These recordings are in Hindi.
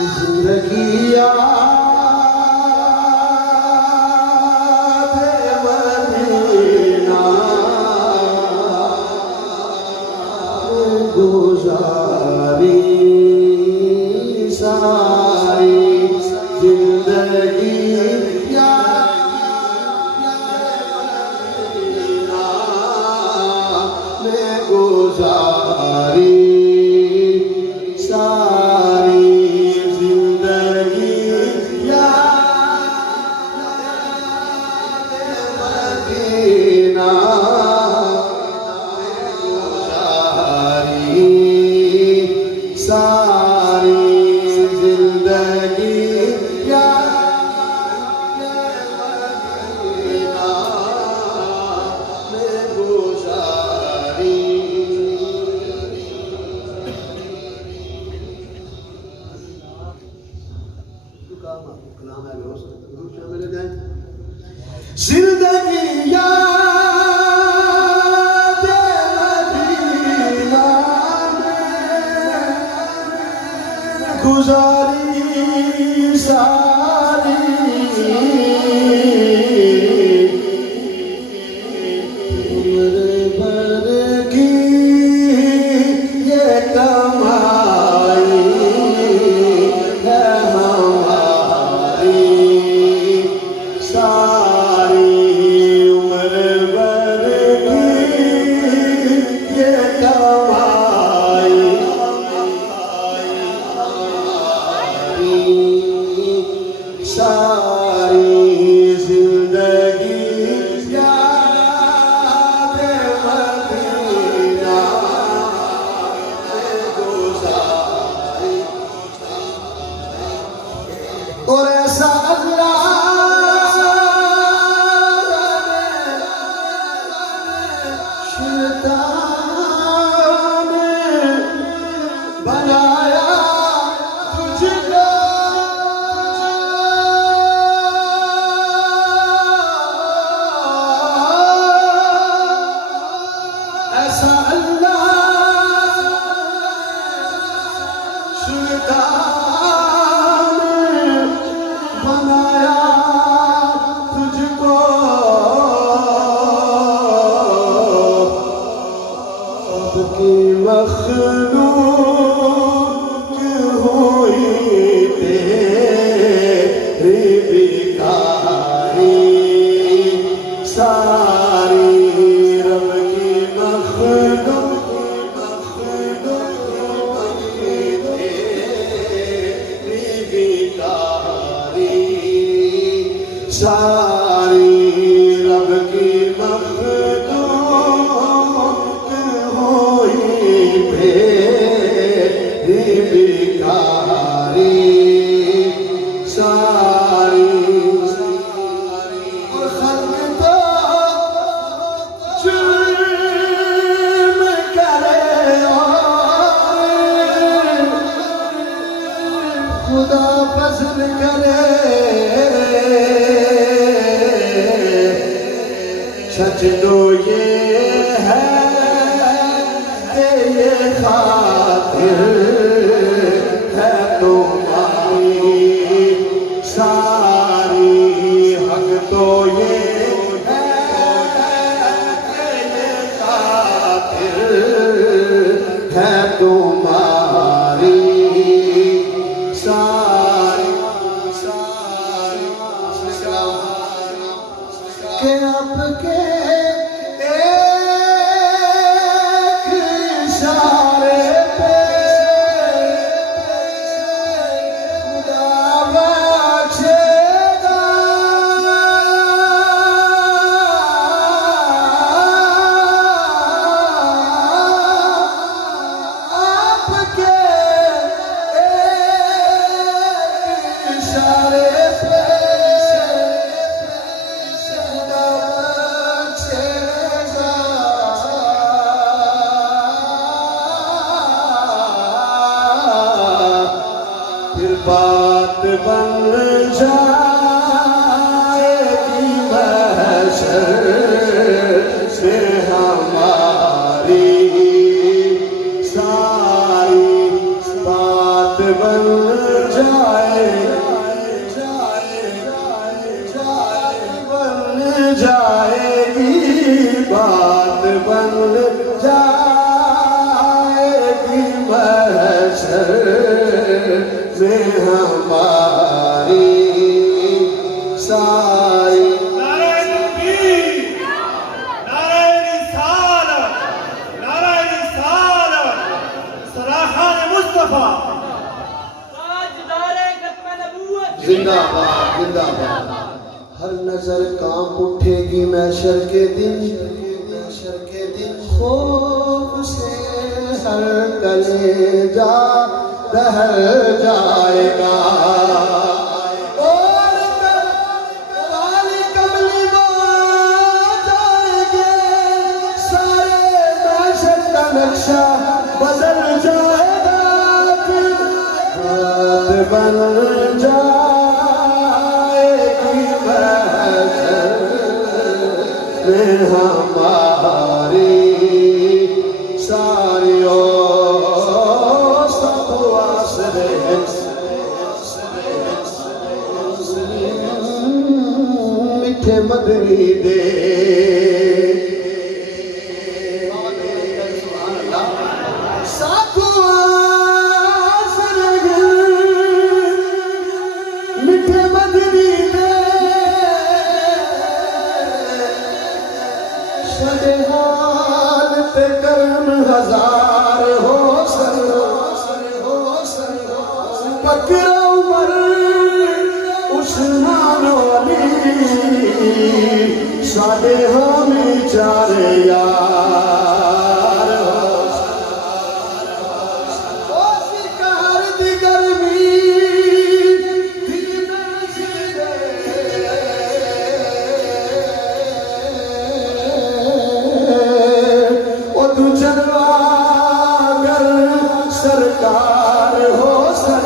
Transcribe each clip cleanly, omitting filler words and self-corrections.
जिंदगी याद मदीना गुजारी सारी जिंदगी गुजारी सारी जिंदगी याद मदीना गुजारी सारी जिंदगी याद मदीना में गुजारी। जिंदगी याद मदीना में गुजारी सारी उम्र भर की ये कमाई है हमारी सारी उम्र भर की ये कमाई सारी जिंदगी याद मदीना में गुजारी। और ऐसा अल्लाह ने बनाया तुझको ऐसा अल्लाह शैतान ने बनाया तुझको अब की मखलूक हुई तेरी भिखारी सारी रब की मखलूक हुई तेरी भिखारी सारी रब की मखलूक हुई तेरी भिखारी सारी और खल्क तो जुल्म करे और खुदा फजल करे सच तो ये है कि ये खातिर है तुम्हारी सारी हक तो ये है कि ये खातिर है तुम्हारी सारी सारी के आपके एक इशारे पे खुदा बख्शेगा आपके एक इशारे पे फिर बात बन जाएगी महशर से हमारी सारी बात बन जाएगी बात बन जाएगी महशर में हमारी सारी। जिंदाबाद जिंदाबाद। हर नजर कांप उठेगी महशर के दिन, महशर के दिन खौफ से हर कलेजा दहल जाएगा। और काली कमली जाएंगे, सारे महशर का नक्शा बदल जाएगा। बात बन जाएगी महशर में हमारी सारी। सब आसरे मीठे मदनी दे मीठे मदनी दे सदे हाल पे करम हजार हो सर बकरा उमर उस्मान अली सादे हामी चारे यार हो शिकार दी गर्मी सरकार हो सर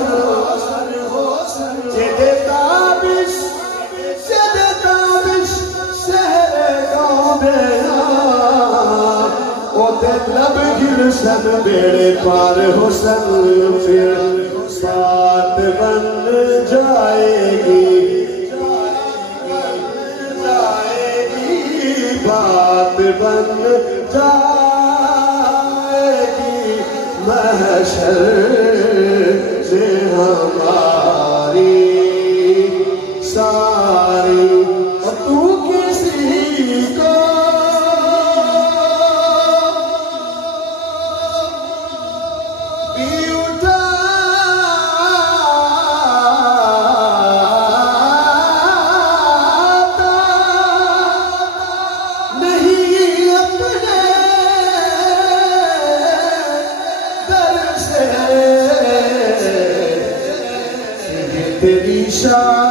जेदे ताबिश शहरे गाँव ओते लब गिलशन बेड़े पार हो सन। फिर बात बन जाएगी बात बन जाएगी महशर से हमारी सारी। और तू किसी को भी उठाता नहीं अपने तेरी शान